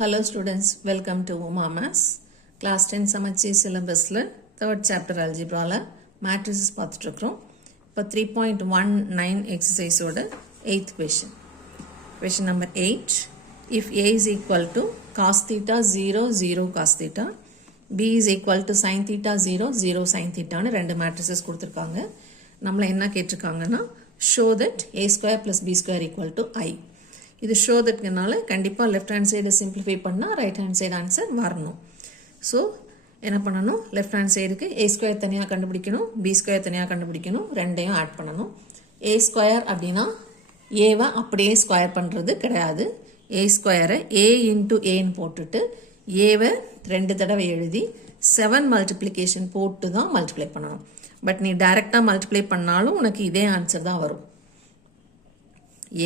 Hello students, welcome to Mamas. Class 10 Samacheer syllabus la 3rd chapter Algebra la Matrices பார்த்துட்டுருக்கிறோம். இப்போ 3.19 exercise ஓட 8th question. Question number 8. If A is equal to cos theta 0, 0 cos theta, B is equal to sin theta 0, 0 sin theta னு ரெண்டு matrices கொடுத்திருக்காங்க. நம்மள என்ன கேட்டிருக்காங்கன்னா show that A square plus B square equal to I. இது show thatனால கண்டிப்பா left hand side simplify பண்ணா right hand side answer வரணும். So என்ன பண்ணனும், left hand sideக்கு a square தனியா கண்டுபிடிக்கணும், b square தனியா கண்டுபிடிக்கணும், ரெண்டையும் ஆட் பண்ணணும். a square அப்படினா a வை அப்படியே ஸ்கொயர் பண்றது கிடையாது. a square a into a ன்னு போட்டுட்டு a வை ரெண்டு தடவை எழுதி 7 மல்டிப்ளிகேஷன் போட்டு தான் மல்டிப்ளை பண்ணணும். பட் நீ டைரக்டா மல்டிப்ளை பண்ணாலும் உனக்கு இதே ஆன்சர் தான் வரும்.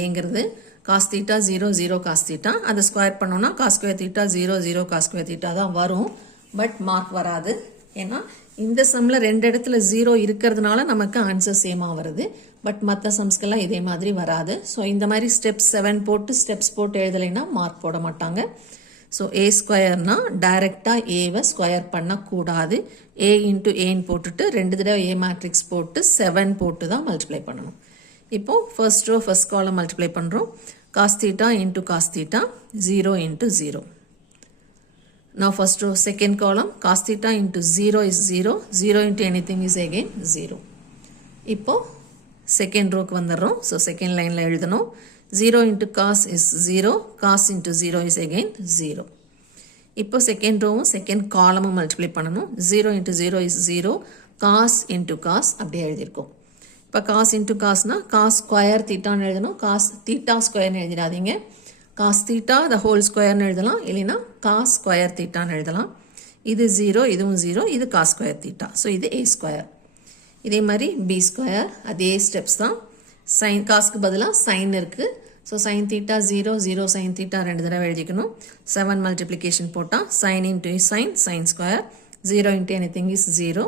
ஏங்கிறது cos theta 0 0 cos theta அதை ஸ்கொயர் பண்ணோம்னா cos square theta 0 0 cos square theta தான் வரும். பட் மார்க் வராது. ஏன்னா இந்த சம்ல ரெண்டு இடத்துல 0 இருக்கிறதுனால நமக்கு ஆன்சர் சேமா வருது. பட் மற்ற சம்ஸ்க்கெல்லாம் இதே மாதிரி வராது. ஸோ இந்த மாதிரி ஸ்டெப்ஸ் 7 போட்டு ஸ்டெப்ஸ் போட்டு எழுதலைன்னா மார்க் போட மாட்டாங்க. ஸோ a ஸ்கொயர்னா டைரக்டா ஏவை ஸ்கொயர் பண்ணக்கூடாது. a இன்ட்டு ஏன்னு போட்டுட்டு ரெண்டு தடவை a மேட்ரிக்ஸ் போட்டு 7 போட்டு தான் மல்டிப்ளை பண்ணணும். இப்போ first row first column multiply பண்றோம். cos theta into cos theta 0 into 0. Now first row second column cos theta into 0 is 0, 0 into anything is again 0. இப்போ second row க்கு வந்துறோம். So second line ல எழுதணும். 0 into cos is 0, cos into 0 is again 0. இப்போ second row second column multiply பண்ணனும். 0 into 0 is 0, cos into cos அப்படியே எழுதிருக்கோம். இப்போ cos into cosனா cos square theta ன்னு எழுதணும். cos theta square ன்னு எழுதிடாதீங்க. cos theta the whole square ன்னு எழுதலாம். இல்லைனா cos square theta ன்னு எழுதலாம். இது 0, இதுவும் 0, இது cos square theta. ஸோ இது a square. இதே மாதிரி b square அதே ஸ்டெப்ஸ் தான். sin cosக்கு பதிலாக sin இருக்கு. So sin theta 0, 0 sin theta ரெண்டு தடவை எழுதிக்கணும். 7 மல்டிப்ளிகேஷன் போட்டால் sin into sin, sin square, 0 into anything is 0.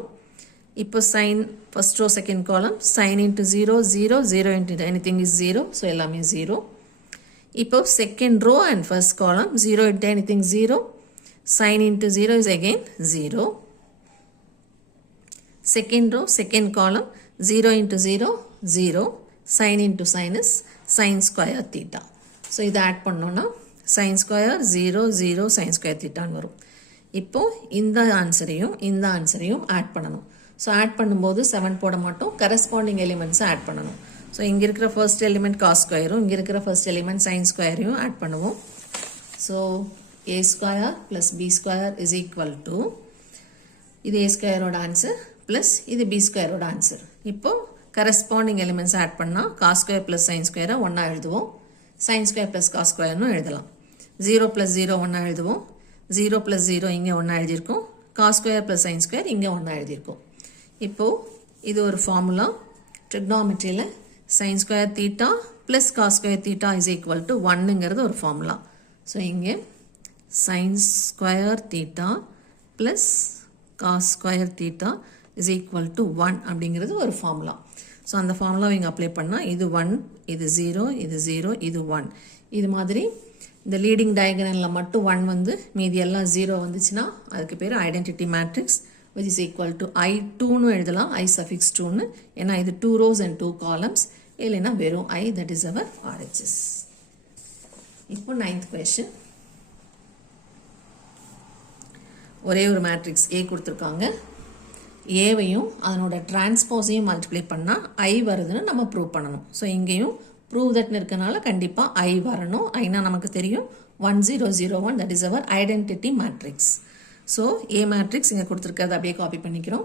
இப்போ sin first row second column sin into 0 0 0 into anything is 0, so எல்லாமே 0. இப்போ second row and first column 0 into anything 0, sin into 0 is again 0. Second row second column 0 into 0 0, sin into sin is sin square theta. So இதை add பண்ணோம்னா sin square 0 0 sin square theta வரும். இப்போ இந்த ஆன்சரையும் add பண்ணணும். So add பண்ணும்போது 7 போட மாட்டோம், corresponding எலிமெண்ட்ஸை add பண்ணணும். ஸோ இங்கே இருக்கிற ஃபர்ஸ்ட் எலிமெண்ட் காஸ் ஸ்கொயரும் இங்கே இருக்கிற ஃபர்ஸ்ட் எலிமெண்ட் சைன் ஸ்கொயரையும் ஆட் பண்ணுவோம். So a square plus b square is equal to இது a ஸ்கொயரோட ஆன்சர் ப்ளஸ் இது b ஸ்கொயரோட ஆன்சர். இப்போ கரஸ்பாண்டிங் எலிமெண்ட்ஸ் ஆட் பண்ணால் காஸ் ஸ்கொயர் ப்ளஸ் சைன் ஸ்கொயரை ஒன்றா எழுதுவோம். சைன் ஸ்கொயர் ப்ளஸ் காஸ் ஸ்கொயர்னு எழுதலாம். 0 ப்ளஸ் 0 ஒன்றா எழுதுவோம். 0 ப்ளஸ் 0 இங்கே ஒன்றா எழுதியிருக்கோம். Cos square plus sign square இங்கே ஒன்றா எழுதியிருக்கோம். இப்போ இது ஒரு ஃபார்முலா. ட்ரிக்னாமெட்ரியில் sin square theta plus cos square theta is equal to 1ங்கிறது ஒரு ஃபார்முலா. ஸோ இங்கே சைன் square theta plus cos square theta is equal டு 1 அப்படிங்கிறது ஒரு ஃபார்முலா. ஸோ அந்த ஃபார்முலாவை இங்கே அப்ளை பண்ணால் இது 1, இது 0, இது 0, இது 1. இது மாதிரி இந்த லீடிங் டயகனலில் மட்டும் 1 வந்து மீதி எல்லாம் 0 வந்துச்சுன்னா அதுக்கு பேர் identity matrix, which is equal to I2 னு எழுதலாம். I suffix 2 னு. ஏன்னா இது 2 rows and 2 columns. இல்லைனா வெறும் I, that is our RHS. இப்போ 9th question. ஒரே ஒரு மேட்ரிக்ஸ் A கொடுத்துருக்காங்க. ஏவையும் அதனோட டிரான்ஸ்போஸையும் மல்டிப்ளை பண்ணால் I வருதுன்னு நம்ம ப்ரூவ் பண்ணணும். ஸோ இங்கேயும் ப்ரூவ் தட்னு இருக்கனால கண்டிப்பாக I வரணும். ஐனா நமக்கு தெரியும் 1001, that is our identity matrix. So A matrix இங்கே கொடுத்துருக்கிறத அப்படியே காப்பி பண்ணிக்கிறோம்.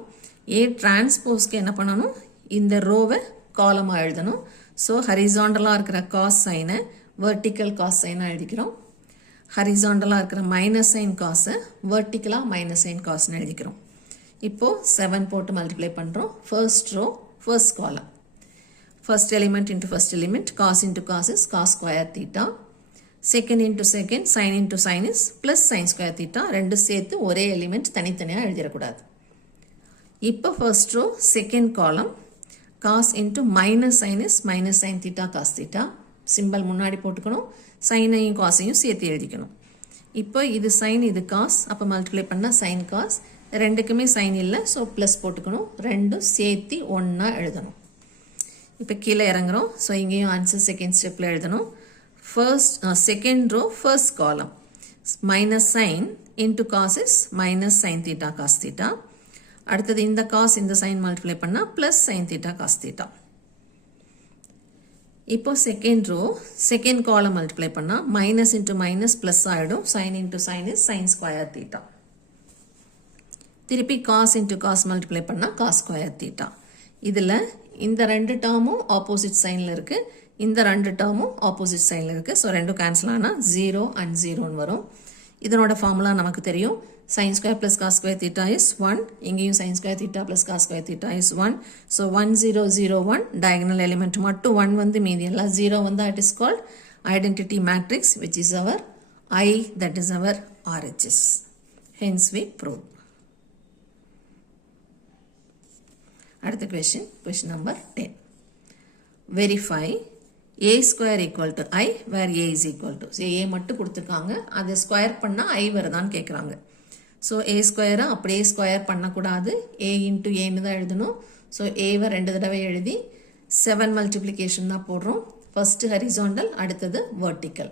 A டிரான்ஸ்போஸ்க்கு என்ன பண்ணணும், இந்த ரோவை காலமாக எழுதணும். ஸோ ஹரிசாண்டலாக இருக்கிற காஸ் சைனை வெர்டிக்கல் காஸ் சைனாக எழுதிக்கிறோம். ஹரிசாண்டலாக இருக்கிற மைனஸ் சைன் காஸை வெர்டிக்கலாக மைனஸ் சைன் காஸ்ன்னு எழுதிக்கிறோம். இப்போது 7 போட்டு மல்டிப்ளை பண்ணுறோம். First row first column. First element into first element, cos into cos is cos square theta. Second into second sine into sign is plus sine square theta. ரெண்டு சேர்த்து ஒரே எலிமெண்ட் தனித்தனியாக எழுதிடக்கூடாது. இப்போ first row second column cos into minus sine is minus sign theta cos theta. Simple முன்னாடி போட்டுக்கணும். சைனையும் காசையும் சேர்த்து எழுதிக்கணும். இப்போ இது sin இது cos அப்போ மல்டிப்ளை பண்ணால் sin cos ரெண்டுக்குமே sin இல்லை ஸோ ப்ளஸ் போட்டுக்கணும் ரெண்டும் சேர்த்து ஒன்றா எழுதணும் இப்போ கீழே இறங்குறோம் ஸோ இங்கேயும் ஆன்சர் செகண்ட் ஸ்டெப்பில் எழுதணும் second row first column minus sin into cos is minus sign theta cos theta அடுத்தது இந்த காஸ் இந்த சைன் மல்டிப்ளை பண்ணால் plus sin theta cos theta இப்போ second row second column multiply பண்ணால் மைனஸ் இன்ட்டு மைனஸ் ப்ளஸ் ஆகிடும் sin into sign is sin square theta திருப்பி cos into cos multiply பண்ணால் cos square theta இதில் இந்த ரெண்டு டேர்மும் ஆப்போசிட் சைனில் இருக்குது இந்த ரெண்டு டேர்மும் ஆப்போசிட் சைனில் இருக்குது ஸோ ரெண்டும் கேன்சல் ஆனால் 0 and 0 வரும் இதனோட ஃபார்முலா நமக்கு தெரியும் sin square plus cos square theta is 1 இங்கேயும் sin square theta plus cos square theta is 1 so 1 0 0 1 diagonal element மட்டும் 1 வந்து மீதி எல்லாம் 0 வந்து it is called identity matrix which is our I that is our RHS hence we prove அடுத்த question number 10 verify a square equal to I where a is equal to so a மட்டும் கொடுத்துருக்காங்க அதை square பண்ணால் I வருதான்னு கேட்குறாங்க so ஏ ஸ்கொயரை அப்படியே square பண்ணக்கூடாது ஏ இன்ட்டு ஏன்னு தான் எழுதணும் ஸோ ஏவை 2 தடவை எழுதி 7 மல்டிப்ளிகேஷன் தான் போடுறோம் ஃபஸ்ட்டு ஹரிசாண்டல் அடுத்தது வெர்டிக்கல்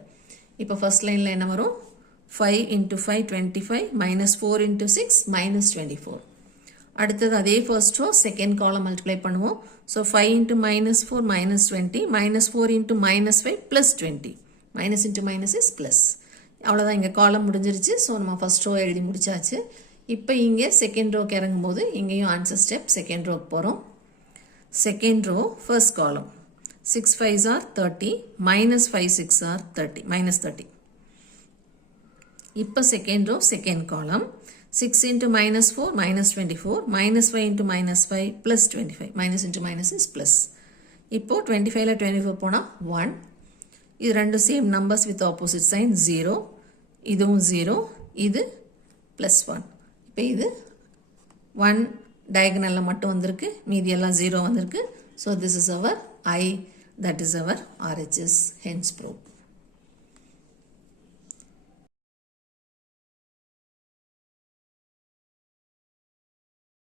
இப்போ ஃபஸ்ட் லைனில் என்ன வரும் 5 இன்ட்டு 5 25 மைனஸ் 4 இன்ட்டு 6 மைனஸ் 24 அடுத்தது அதே first row second column multiply பண்ணுவோம் so 5 into minus 4 minus 20 minus 4 into minus 5 plus 20 minus into minus is plus அவ்வளோதான் இங்கே காலம் முடிஞ்சிருச்சு ஸோ நம்ம ஃபஸ்ட் ரோ எழுதி முடிச்சாச்சு இப்போ இங்கே செகண்ட் ரோக்கு இறங்கும்போது இங்கேயும் ஆன்சர் ஸ்டெப் செகண்ட் ரோக்கு போகிறோம் செகண்ட் ரோ ஃபர்ஸ்ட் காலம் 6 5s are 30 minus 5 6 are 30 minus 30 இப்போ செகண்ட் ரோ செகண்ட் காலம் 6 into minus 4 minus 24 minus 5 into minus 5 plus 25 minus into minus is plus இப்போ 25ல 24 போனால் 1 இது ரெண்டு same numbers with opposite sign 0 இதுவும் 0 இது ப்ளஸ் 1 இப்போ இது 1 டயகனலில் மட்டும் வந்திருக்கு மீதி எல்லாம் 0 வந்திருக்கு so this is our I that is our RHS hence proof